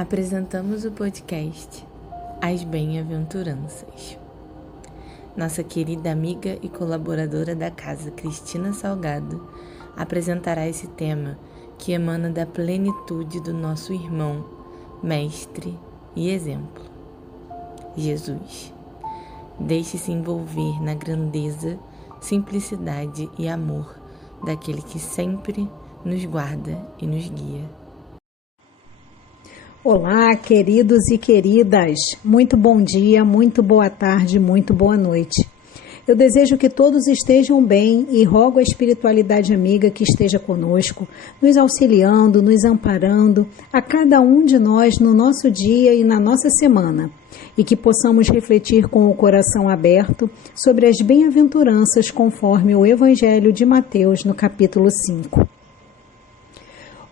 apresentamos o podcast As Bem-aventuranças. Nossa querida amiga e colaboradora da casa, Cristina Salgado, apresentará esse tema que emana da plenitude do nosso irmão, mestre e exemplo, Jesus. Deixe-se envolver na grandeza, simplicidade e amor daquele que sempre nos guarda e nos guia. Olá, queridos e queridas, muito bom dia, muito boa tarde, muito boa noite. Eu desejo que todos estejam bem e rogo à espiritualidade amiga que esteja conosco, nos auxiliando, nos amparando, a cada um de nós no nosso dia e na nossa semana, e que possamos refletir com o coração aberto sobre as bem-aventuranças conforme o Evangelho de Mateus no capítulo 5.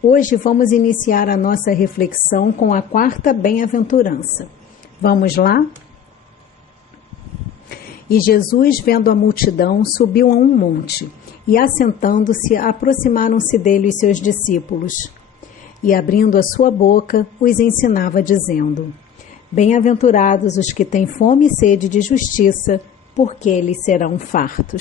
Hoje vamos iniciar a nossa reflexão com a quarta bem-aventurança. Vamos lá? E Jesus, vendo a multidão, subiu a um monte, e assentando-se, aproximaram-se dele os seus discípulos. E abrindo a sua boca, os ensinava, dizendo: Bem-aventurados os que têm fome e sede de justiça, porque eles serão fartos.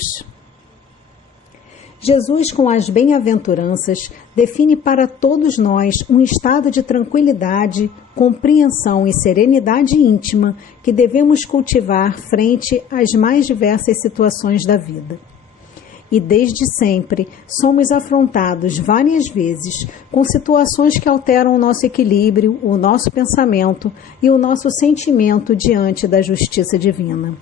Jesus, com as bem-aventuranças, define para todos nós um estado de tranquilidade, compreensão e serenidade íntima que devemos cultivar frente às mais diversas situações da vida. E desde sempre somos afrontados várias vezes com situações que alteram o nosso equilíbrio, o nosso pensamento e o nosso sentimento diante da justiça divina.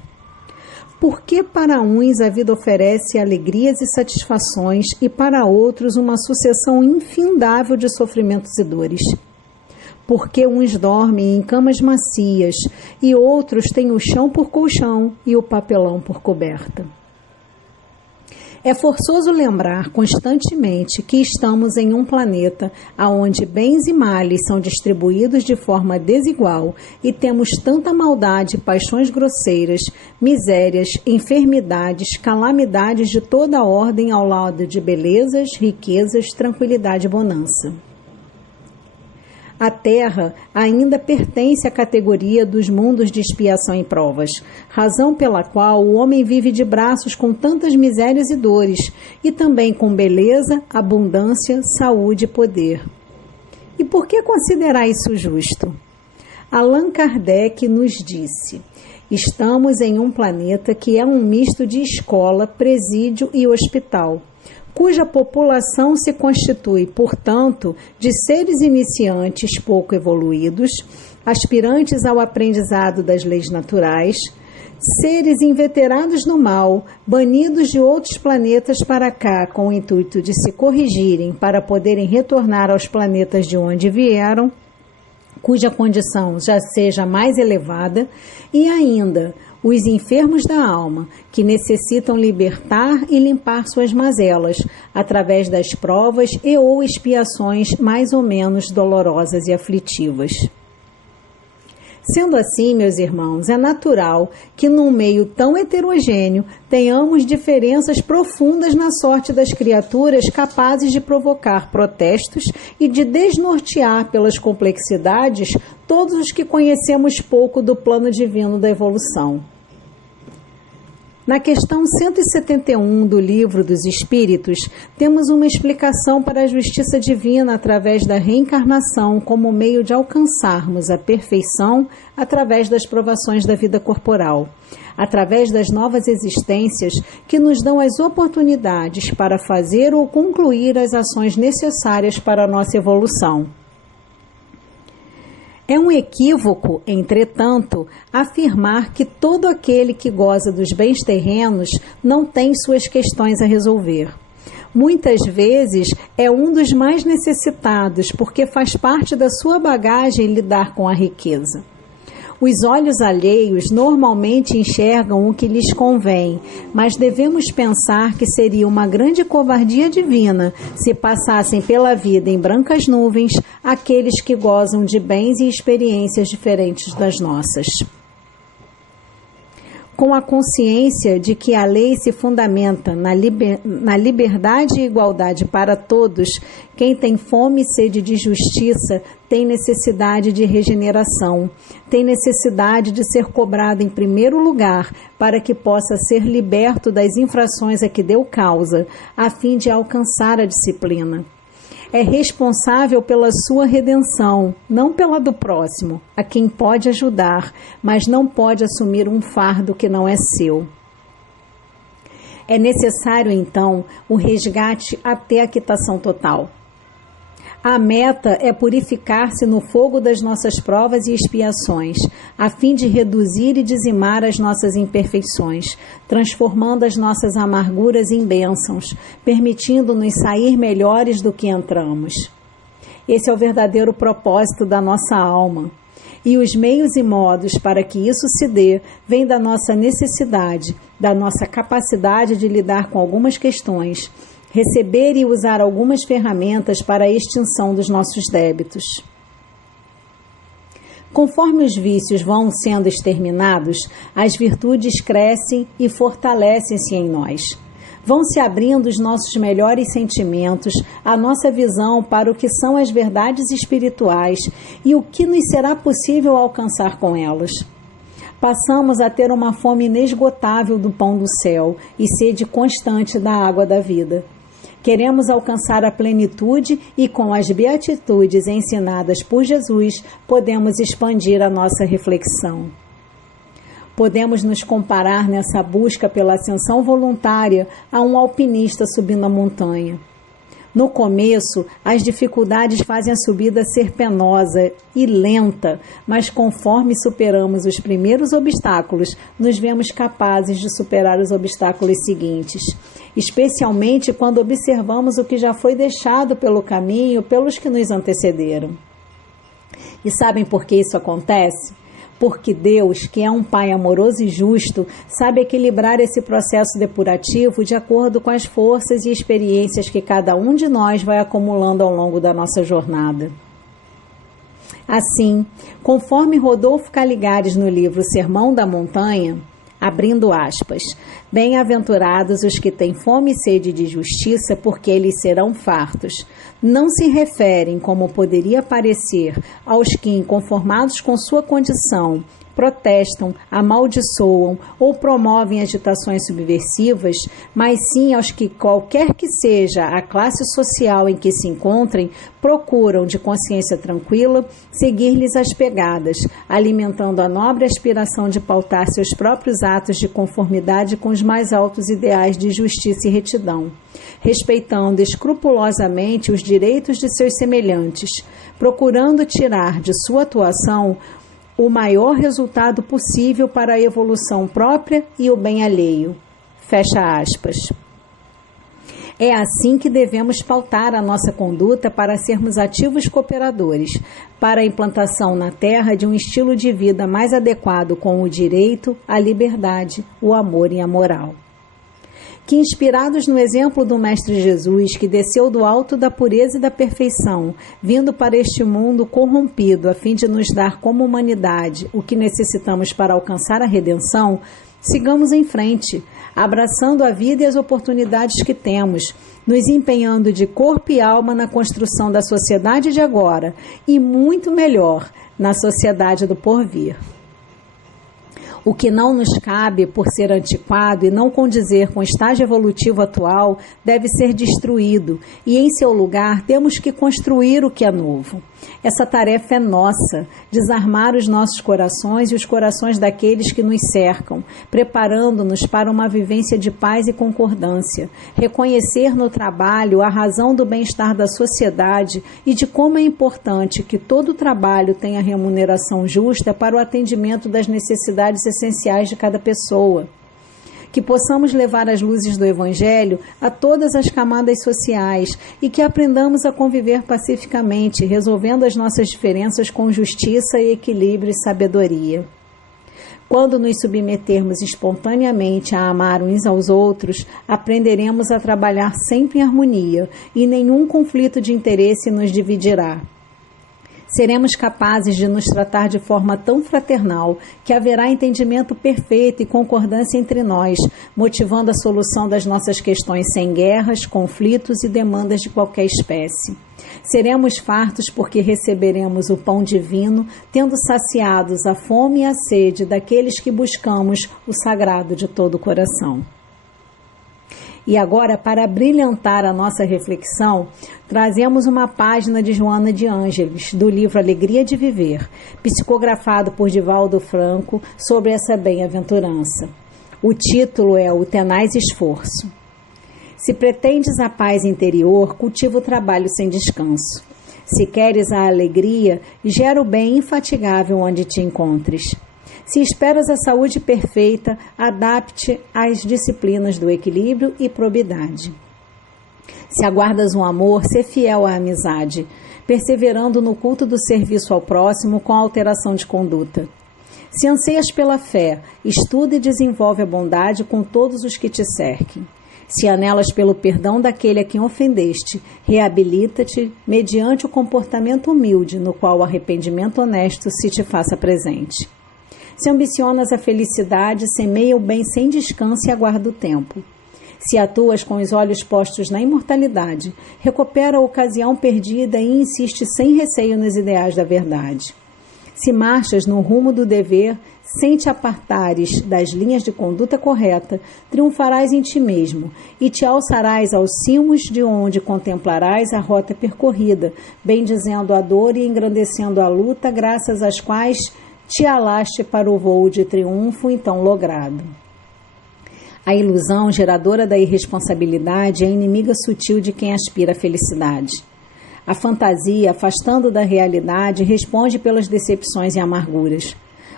Porque para uns a vida oferece alegrias e satisfações e para outros uma sucessão infindável de sofrimentos e dores? Porque uns dormem em camas macias e outros têm o chão por colchão e o papelão por coberta? É forçoso lembrar constantemente que estamos em um planeta onde bens e males são distribuídos de forma desigual e temos tanta maldade, paixões grosseiras, misérias, enfermidades, calamidades de toda ordem ao lado de belezas, riquezas, tranquilidade e bonança. A Terra ainda pertence à categoria dos mundos de expiação e provas, razão pela qual o homem vive de braços com tantas misérias e dores, e também com beleza, abundância, saúde e poder. E por que considerar isso justo? Allan Kardec nos disse: estamos em um planeta que é um misto de escola, presídio e hospital, cuja população se constitui, portanto, de seres iniciantes pouco evoluídos, aspirantes ao aprendizado das leis naturais, seres inveterados no mal, banidos de outros planetas para cá com o intuito de se corrigirem para poderem retornar aos planetas de onde vieram, cuja condição já seja mais elevada, e ainda os enfermos da alma, que necessitam libertar e limpar suas mazelas, através das provas e ou expiações mais ou menos dolorosas e aflitivas. Sendo assim, meus irmãos, é natural que num meio tão heterogêneo tenhamos diferenças profundas na sorte das criaturas capazes de provocar protestos e de desnortear pelas complexidades todos os que conhecemos pouco do plano divino da evolução. Na questão 171 do Livro dos Espíritos, temos uma explicação para a justiça divina através da reencarnação como meio de alcançarmos a perfeição através das provações da vida corporal, através das novas existências que nos dão as oportunidades para fazer ou concluir as ações necessárias para a nossa evolução. É um equívoco, entretanto, afirmar que todo aquele que goza dos bens terrenos não tem suas questões a resolver. Muitas vezes é um dos mais necessitados, porque faz parte da sua bagagem lidar com a riqueza. Os olhos alheios normalmente enxergam o que lhes convém, mas devemos pensar que seria uma grande covardia divina se passassem pela vida em brancas nuvens aqueles que gozam de bens e experiências diferentes das nossas. com a consciência de que a lei se fundamenta na liberdade e igualdade para todos, quem tem fome e sede de justiça tem necessidade de regeneração, tem necessidade de ser cobrado em primeiro lugar para que possa ser liberto das infrações a que deu causa, a fim de alcançar a disciplina. É responsável pela sua redenção, não pela do próximo, a quem pode ajudar, mas não pode assumir um fardo que não é seu. É necessário, então, o resgate até a quitação total. A meta é purificar-se no fogo das nossas provas e expiações, a fim de reduzir e dizimar as nossas imperfeições, transformando as nossas amarguras em bênçãos, permitindo-nos sair melhores do que entramos. Esse é o verdadeiro propósito da nossa alma. E os meios e modos para que isso se dê vêm da nossa necessidade, da nossa capacidade de lidar com algumas questões, receber e usar algumas ferramentas para a extinção dos nossos débitos. Conforme os vícios vão sendo exterminados, as virtudes crescem e fortalecem-se em nós. Vão se abrindo os nossos melhores sentimentos, a nossa visão para o que são as verdades espirituais e o que nos será possível alcançar com elas. Passamos a ter uma fome inesgotável do pão do céu e sede constante da água da vida. Queremos alcançar a plenitude e, com as beatitudes ensinadas por Jesus, podemos expandir a nossa reflexão. Podemos nos comparar nessa busca pela ascensão voluntária a um alpinista subindo a montanha. No começo, as dificuldades fazem a subida ser penosa e lenta, mas conforme superamos os primeiros obstáculos, nos vemos capazes de superar os obstáculos seguintes, especialmente quando observamos o que já foi deixado pelo caminho pelos que nos antecederam. E sabem por que isso acontece? Porque Deus, que é um Pai amoroso e justo, sabe equilibrar esse processo depurativo de acordo com as forças e experiências que cada um de nós vai acumulando ao longo da nossa jornada. Assim, conforme Rodolfo Caligares no livro Sermão da Montanha, abrindo aspas, bem-aventurados os que têm fome e sede de justiça, porque eles serão fartos. Não se referem, como poderia parecer, aos que, inconformados com sua condição, protestam, amaldiçoam ou promovem agitações subversivas, mas sim aos que, qualquer que seja a classe social em que se encontrem, procuram, de consciência tranquila, seguir-lhes as pegadas, alimentando a nobre aspiração de pautar seus próprios atos de conformidade com os mais altos ideais de justiça e retidão, respeitando escrupulosamente os direitos de seus semelhantes, procurando tirar de sua atuação o maior resultado possível para a evolução própria e o bem alheio. Fecha aspas. É assim que devemos pautar a nossa conduta para sermos ativos cooperadores, para a implantação na Terra de um estilo de vida mais adequado com o direito, a liberdade, o amor e a moral. Que, inspirados no exemplo do Mestre Jesus, que desceu do alto da pureza e da perfeição, vindo para este mundo corrompido a fim de nos dar como humanidade o que necessitamos para alcançar a redenção, sigamos em frente, abraçando a vida e as oportunidades que temos, nos empenhando de corpo e alma na construção da sociedade de agora e, muito melhor, na sociedade do porvir. O que não nos cabe, por ser antiquado e não condizer com o estágio evolutivo atual, deve ser destruído e, em seu lugar, temos que construir o que é novo. Essa tarefa é nossa, desarmar os nossos corações e os corações daqueles que nos cercam, preparando-nos para uma vivência de paz e concordância, reconhecer no trabalho a razão do bem-estar da sociedade e de como é importante que todo trabalho tenha remuneração justa para o atendimento das necessidades essenciais de cada pessoa. Que possamos levar as luzes do Evangelho a todas as camadas sociais e que aprendamos a conviver pacificamente, resolvendo as nossas diferenças com justiça e equilíbrio e sabedoria. Quando nos submetermos espontaneamente a amar uns aos outros, aprenderemos a trabalhar sempre em harmonia e nenhum conflito de interesse nos dividirá. Seremos capazes de nos tratar de forma tão fraternal que haverá entendimento perfeito e concordância entre nós, motivando a solução das nossas questões sem guerras, conflitos e demandas de qualquer espécie. Seremos fartos porque receberemos o pão divino, tendo saciados a fome e a sede daqueles que buscamos o sagrado de todo o coração. E agora, para brilhantar a nossa reflexão, trazemos uma página de Joana de Ângeles, do livro Alegria de Viver, psicografado por Divaldo Franco, sobre essa bem-aventurança. O título é O Tenaz Esforço. Se pretendes a paz interior, cultiva o trabalho sem descanso. Se queres a alegria, gera o bem infatigável onde te encontres. Se esperas a saúde perfeita, adapte às disciplinas do equilíbrio e probidade. Se aguardas um amor, sê fiel à amizade, perseverando no culto do serviço ao próximo com alteração de conduta. Se anseias pela fé, estuda e desenvolve a bondade com todos os que te cerquem. Se anelas pelo perdão daquele a quem ofendeste, reabilita-te mediante o comportamento humilde no qual o arrependimento honesto se te faça presente. Se ambicionas a felicidade, semeia o bem sem descanso e aguarda o tempo. Se atuas com os olhos postos na imortalidade, recupera a ocasião perdida e insiste sem receio nos ideais da verdade. Se marchas no rumo do dever, sem te apartares das linhas de conduta correta, triunfarás em ti mesmo e te alçarás aos cimos de onde contemplarás a rota percorrida, bendizendo a dor e engrandecendo a luta, graças às quais te alaste para o voo de triunfo então logrado. A ilusão, geradora da irresponsabilidade, é inimiga sutil de quem aspira à felicidade. A fantasia, afastando da realidade, responde pelas decepções e amarguras.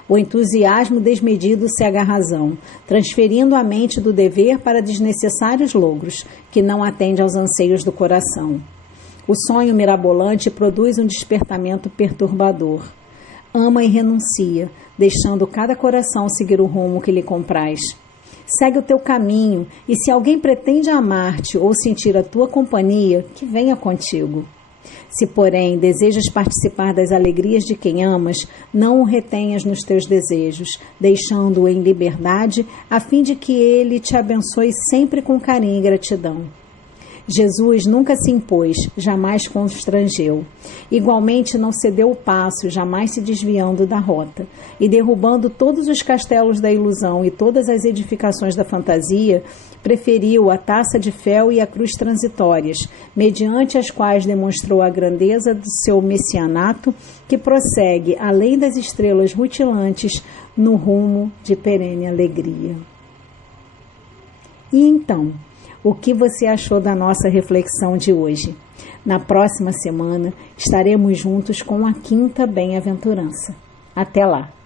O entusiasmo desmedido cega a razão, transferindo a mente do dever para desnecessários logros, que não atende aos anseios do coração. O sonho mirabolante produz um despertamento perturbador. Ama e renuncia, deixando cada coração seguir o rumo que lhe compraz. Segue o teu caminho, e se alguém pretende amar-te ou sentir a tua companhia, que venha contigo. Se, porém, desejas participar das alegrias de quem amas, não o retenhas nos teus desejos, deixando-o em liberdade, a fim de que ele te abençoe sempre com carinho e gratidão. Jesus nunca se impôs, jamais constrangeu. Igualmente não cedeu o passo, jamais se desviando da rota. E derrubando todos os castelos da ilusão e todas as edificações da fantasia, preferiu a taça de fel e a cruz transitórias, mediante as quais demonstrou a grandeza do seu messianato, que prossegue além das estrelas rutilantes no rumo de perene alegria. E então, o que você achou da nossa reflexão de hoje? Na próxima semana estaremos juntos com a quinta bem-aventurança. Até lá!